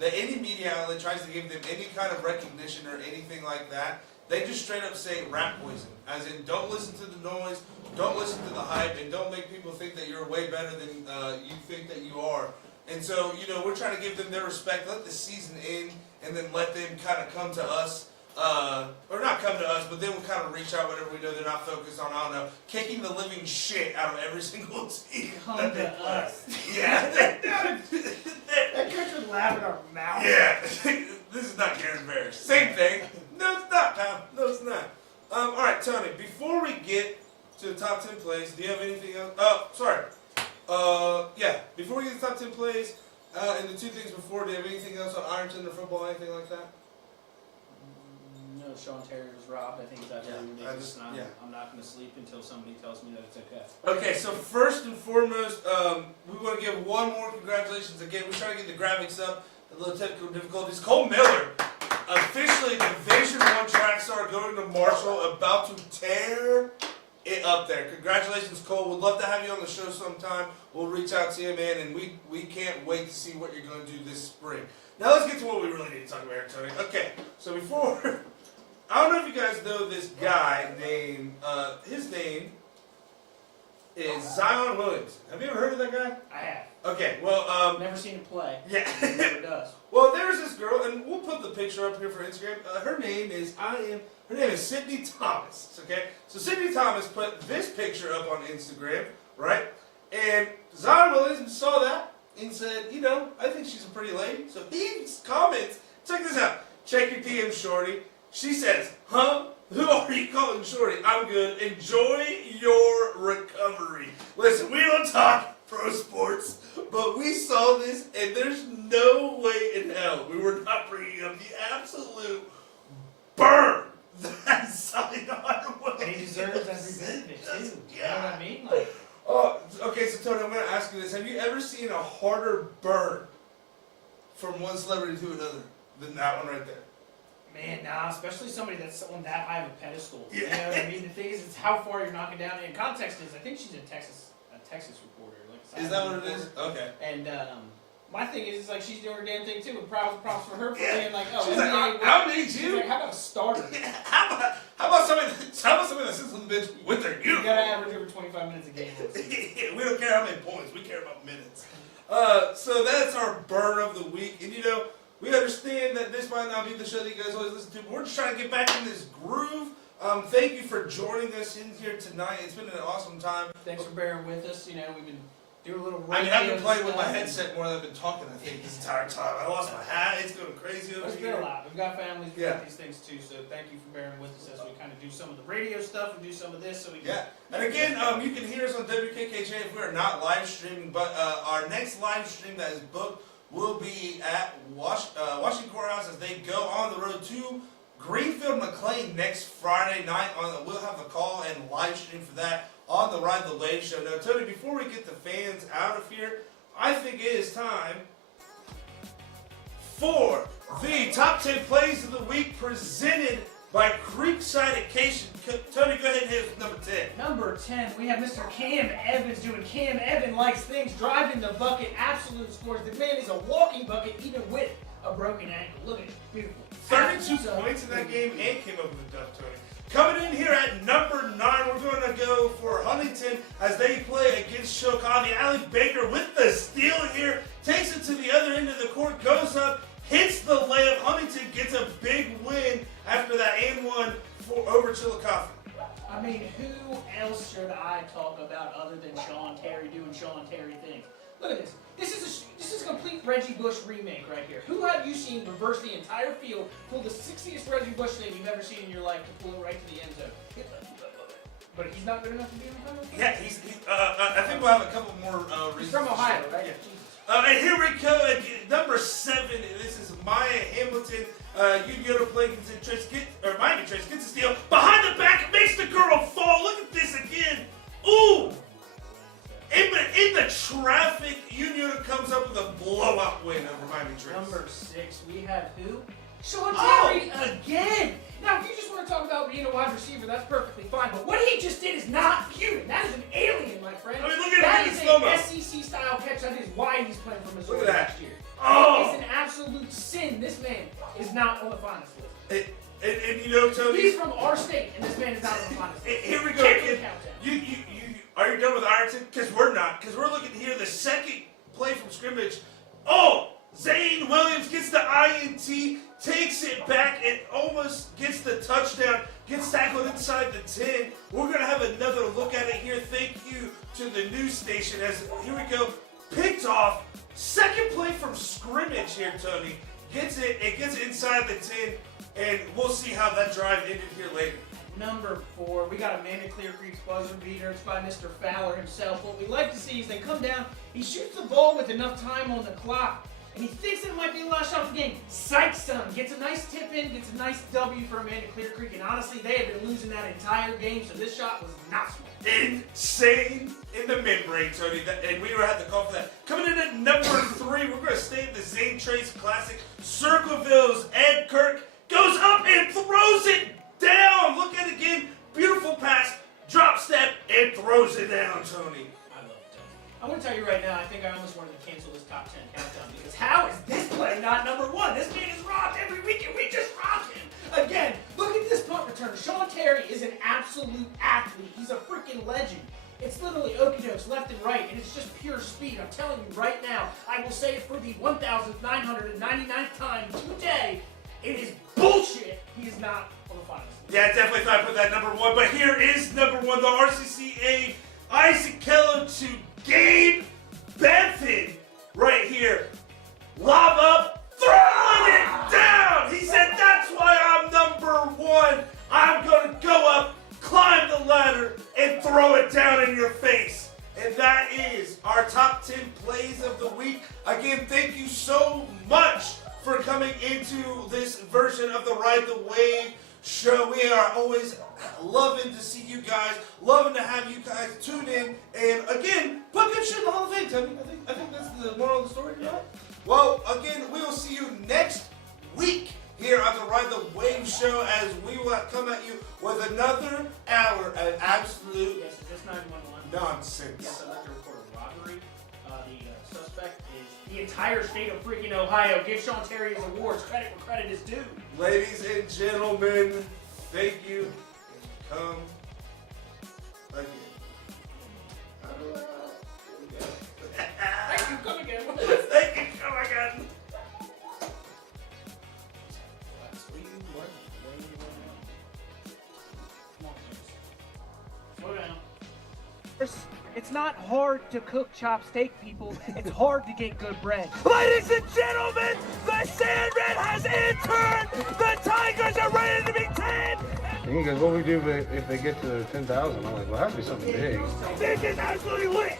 that any media outlet tries to give them any kind of recognition or anything like that, they just straight up say rat poison, as in don't listen to the noise, don't listen to the hype, and don't make people think that you're way better than you think that you are. And so, you know, we're trying to give them their respect, let the season end, and then let them kind of come to us, or not come to us, but then we'll kind of reach out whenever we know they're not focused on, I don't know, kicking the living shit out of every single team Come that they to play. us. Yeah. That coach would laugh in our mouth. Yeah. This is not Karen Bears. Same thing. No, it's not, pal. No, it's not. All right, Tony, before we get to the top 10 plays, do you have anything else? Oh, sorry. Yeah, before we get to the top 10 plays, and the two things before, do you have anything else on Ironton or football, anything like that? No, Sean Terry was robbed. I think it's absolutely Yeah, ridiculous. And yeah. I'm not going to sleep until somebody tells me that it's okay. Okay, so first and foremost, we want to give one more congratulations again. We're trying to get the graphics up, a little technical difficulties. Cole Miller, officially Division I track star going to Marshall, about to tear it up there. Congratulations, Cole. We'd love to have you on the show sometime. We'll reach out to you, man, and we can't wait to see what you're going to do this spring. Now let's get to what we really need to talk about here, Tony. Okay, so before, I don't know if you guys know this guy named, his name is Zion Williams. Have you ever heard of that guy? I have. Okay, well, Never seen him play. yeah. He never does. Well, there's this girl, and we'll put the picture up here for Instagram. Her name is Sydney Thomas. Okay, so Sydney Thomas put this picture up on Instagram, right? And Zion Williams saw that and said, you know, I think she's a pretty lady. So he comments, check this out. Check your DM, shorty. She says, huh? Who are you calling shorty? I'm good. Enjoy your recovery. Listen, we don't talk pro sports, but we saw this, and there's no way in hell we were not bringing up the absolute burn that Zion Williams. And he deserves every bit of it, too. You know Yeah. what I mean? Like, Oh, okay, so Tony, I'm going to ask you this. Have you ever seen a harder burn from one celebrity to another than that one right there? Man, nah, especially somebody that's on that high of a pedestal. You Yeah. know what I mean? The thing is, it's how far you're knocking down. And context is, I think she's a Texas reporter. Like a Is that what it is? Okay. And my thing is, it's like she's doing her damn thing too. And props for her for Yeah. being like, oh, She's NBA, like, I'll need she's you. like, how about a starter? How about somebody that sits on the bench with their You uniform? gotta average over 25 minutes a game. We don't care how many points. We care about minutes. So that's our burn of the week. And, you know, we understand that this might not be the show that you guys always listen to, but we're just trying to get back in this groove. Thank you for joining us in here tonight. It's been an awesome time. Thanks for bearing with us. You know, we've been doing a little. I mean, I've been radio playing with my stuff. headset more than I've been talking, I think, this entire time. I lost my hat. It's going crazy over It's been here. a lot. We've got families, we've Yeah. got these things too, so thank you for bearing with us as we kind of do some of the radio stuff and do some of this so we can. Yeah, and again, you can hear us on WKKJ if we're not live streaming, but our next live stream that is booked will be at Washington Courthouse as they go on the road to Greenfield McLean next Friday night. We'll have a call and live stream for that on the Ride the Wave show. Now, Tony, before we get the fans out of here, I think it is time for the top 10 plays of the week presented by Creekside Occasion. Tony, go ahead and hit us with number 10. Number 10, we have Mr. Cam Evans doing Cam Evans likes things, driving the bucket, absolute scores. The man is a walking bucket even with a broken ankle. Look at it, beautiful. 32 points in that game and came up with a dunk, Tony. Coming in here at number 9, we're going to go for Huntington as they play against Shoe HOF. Allie Baker with the steal here, takes it to the other end of the court, goes up, hits the layup. Huntington gets a big win after that and one over Chillicothe. I mean, who else should I talk about other than Sean Terry doing Sean Terry things? Look at this. This is a complete Reggie Bush remake right here. Who have you seen reverse the entire field, pull the 60th Reggie Bush thing you've ever seen in your life to pull it right to the end zone? But he's not good enough to be in the final? Yeah, I think we'll have a couple more reasons. He's from Ohio, right? Yeah. And here we go again, number 7. This is Maya Hamilton. Unioto play Miami Trace gets a steal behind the back, makes the girl fall. Look at this again. Ooh! In the traffic, Unioto comes up with a blowout win over Miami Trace. Number 6, we have who? Sean Terry again. Now, if you just want to talk about being a wide receiver, that's perfectly fine. But what he just did is not human. That is an alien, my friend. I mean, look at that it is slow-mo. an SEC-style catch. That is why he's playing for Missouri Look at that. next year. Oh! It's an absolute sin. This man is not on the finals list. And you know, Tony, He's from our state, and this man is not on the finals list. here we go Check again. the countdown. Are you done with Ironton? Because we're not. Because we're looking here, the second play from scrimmage. Oh! Zane Williams gets the INT, takes it back, and almost gets the touchdown, gets tackled inside the 10. We're going to have another look at it here. Thank you to the news station as, here we go, picked off. Second play from scrimmage here, Tony. Gets it inside the 10, and we'll see how that drive ended here later. Number 4, we got Amanda Clear Creek's buzzer beater. It's by Mr. Fowler himself. What we like to see is they come down, he shoots the ball with enough time on the clock, and he thinks that it might be the last shot of the game. Psych son, gets a nice tip in, gets a nice W for Amanda Clear Creek, and honestly, they had been losing that entire game, so this shot was not small. Insane in the membrane, Tony, and we were at the call for that. Coming in at number 3, we're going to stay in the Zane Trace Classic. Circleville's Ed Kirk goes up and throws it down. Look at it again. Beautiful pass, drop step, and throws it down, Tony. I love it. I want to tell you right now, I think I almost wanted to cancel this top 10 countdown because how is this play not number 1? This man is robbed every week and we just robbed him. Again, look at this punt return. Sean Terry is an absolute athlete. He's a freaking legend. It's literally okey-dokes left and right, and it's just pure speed. I'm telling you right now, I will say it for the 1,999th time today, it is bullshit. He is not on the finals. Yeah, definitely thought I'd put that number 1, but here is number 1, the RCCA Isaac Keller to Gabe Benford right here. Lob up, throwing it down. He said, that's why I'm number 1. I'm going to go up, climb the ladder, and throw it down in your face. And that is our top 10 plays of the week. Again, thank you so much for coming into this version of the Ride the Wave show. We are always loving to see you guys, loving to have you guys tune in, and again, put good shit in the Hall of Fame, Tony. I think that's the moral of the story, right? Well, again, we will see you next week here on the Ride the Wave show as we will come at you with another hour of absolute Yes, is this 911? nonsense. Yes, I'd like to report a robbery. The suspect is the entire state of freaking Ohio. Give Sean Terry his awards. Credit where credit is due. Ladies and gentlemen, thank you. Come again. Thank you. Come again. Thank you. Come again. Slow down. It's not hard to cook chopped steak, people. It's hard to get good bread. Ladies and gentlemen, the Sandman has entered! The Tigers are ready to be 10! He goes, what do we do if they get to 10,000? I'm like, well, it has to be something big. This is absolutely lit!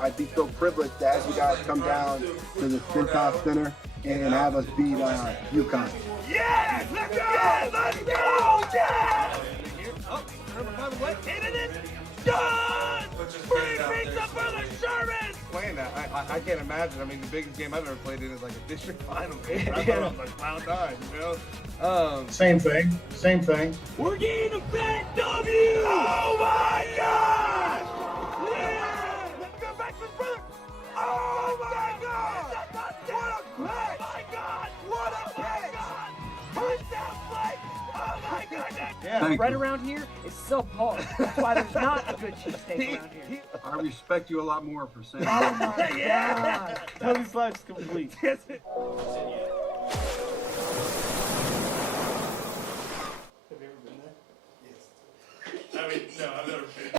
I'd be so privileged to have you guys come down to the Cintas Center and have us beat UConn. Yes! Let's go! Yeah, let's go! Yeah! Oh, by the way, and it is done! Free pizza for the Shermans! playing that. I can't imagine. I mean, the biggest game I've ever played in is like a district final game. I thought I was like cloud nine, you know? Same thing. We're getting a fat W! Oh my gosh! Yeah! Let's go back to the brother! Oh my God! What a play! Oh my God! What a play! Touchdown play! Oh my goodness! Yeah. Thank Right you. around here is subpar. That's why there's not a good cheesesteak around here. I respect you a lot more for saying Oh that. my God. Tony Slide's complete. Have you ever been there? Yes. I mean, no, I've never been.